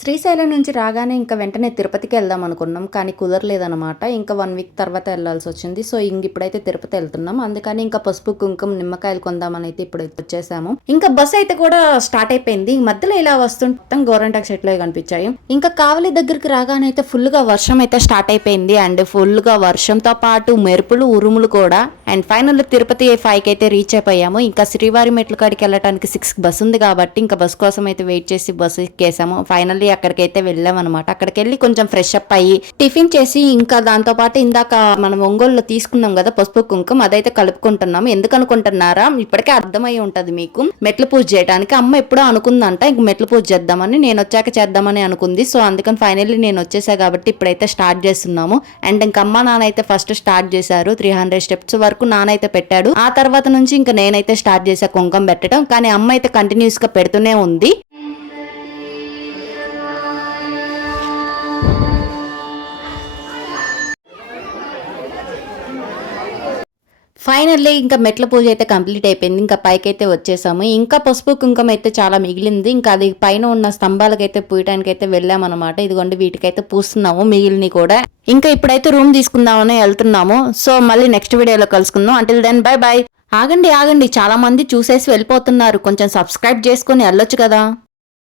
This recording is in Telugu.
శ్రీశైలం నుంచి రాగానే ఇంకా వెంటనే తిరుపతికి వెళ్దాం అనుకున్నాం, కానీ కుదరలేదనమాట. ఇంకా 1 వీక్ తర్వాత వెళ్ళాల్సి వచ్చింది. సో ఇప్పుడైతే తిరుపతి వెళ్తున్నాం. అందుకని ఇంకా పసుపు కుంకుమ నిమ్మకాయలు కొందామని అయితే ఇప్పుడైతే వచ్చేసాము. ఇంకా బస్ అయితే కూడా స్టార్ట్ అయిపోయింది. మధ్యలో ఇలా వస్తుంటే గోరంటాకు చెట్లు కనిపించాయి. ఇంకా కావలి దగ్గరికి రాగానే అయితే ఫుల్ గా వర్షం అయితే స్టార్ట్ అయిపోయింది. అండ్ ఫుల్ గా వర్షంతో పాటు మెరుపులు ఉరుములు కూడా. అండ్ ఫైనల్ తిరుపతి 5కి అయితే రీచ్ అయిపోయాము. ఇంకా శ్రీవారి మెట్ల కాడికి వెళ్ళడానికి 6 బస్ ఉంది కాబట్టి ఇంకా బస్ కోసం అయితే వెయిట్ చేసి బస్సు ఎక్కేసాము. ఫైనల్లీ అక్కడికైతే వెళ్ళాం అనమాట. అక్కడికి వెళ్ళి కొంచెం ఫ్రెష్ అప్ అయ్యి టిఫిన్ చేసి ఇంకా దాంతో పాటు ఇందాక మనం ఒంగోలులో తీసుకున్నాం కదా పసుపు కుంకుమ, అదైతే కలుపుకుంటున్నాము. ఎందుకు అనుకుంటున్నారా, ఇప్పటికే అర్థమై ఉంటది మీకు. మెట్లు పూజ చేయడానికి అమ్మ ఎప్పుడో అనుకుందంట ఇంక మెట్లు పూజ చేద్దామని, నేను వచ్చాక చేద్దామని అనుకుంది. సో అందుకని ఫైనల్లీ నేను వచ్చేసా కాబట్టి ఇప్పుడైతే స్టార్ట్ చేస్తున్నాము. అండ్ ఇంక అమ్మ నాన్న అయితే ఫస్ట్ స్టార్ట్ చేశారు. 300 స్టెప్స్ వరకు నానైతే పెట్టాడు. ఆ తర్వాత నుంచి ఇంకా నేనైతే స్టార్ట్ చేశా కుంకుమ పెట్టడం. కానీ అమ్మ అయితే కంటిన్యూస్ గా పెడుతూనే ఉంది. ఫైనల్లీ ఇంకా మెట్ల పూజ అయితే కంప్లీట్ అయిపోయింది. ఇంకా పైకి అయితే వచ్చేసాము. ఇంకా పసుపు కుంకుమ అయితే చాలా మిగిలింది. ఇంకా అది పైన ఉన్న స్తంభాలకైతే పూయటానికి అయితే వెళ్ళామన్నమాట. ఇదిగోండి వీటికైతే పూస్తున్నాము మిగిలిని కూడా. ఇంకా ఇప్పుడైతే రూమ్ తీసుకుందామని వెళ్తున్నాము. సో మళ్ళీ నెక్స్ట్ వీడియోలో కలుసుకుందాం. Until then bye bye. ఆగండి చాలా మంది చూసేసి వెళ్ళిపోతున్నారు. కొంచెం సబ్స్క్రైబ్ చేసుకొని వెళ్ళొచ్చు కదా.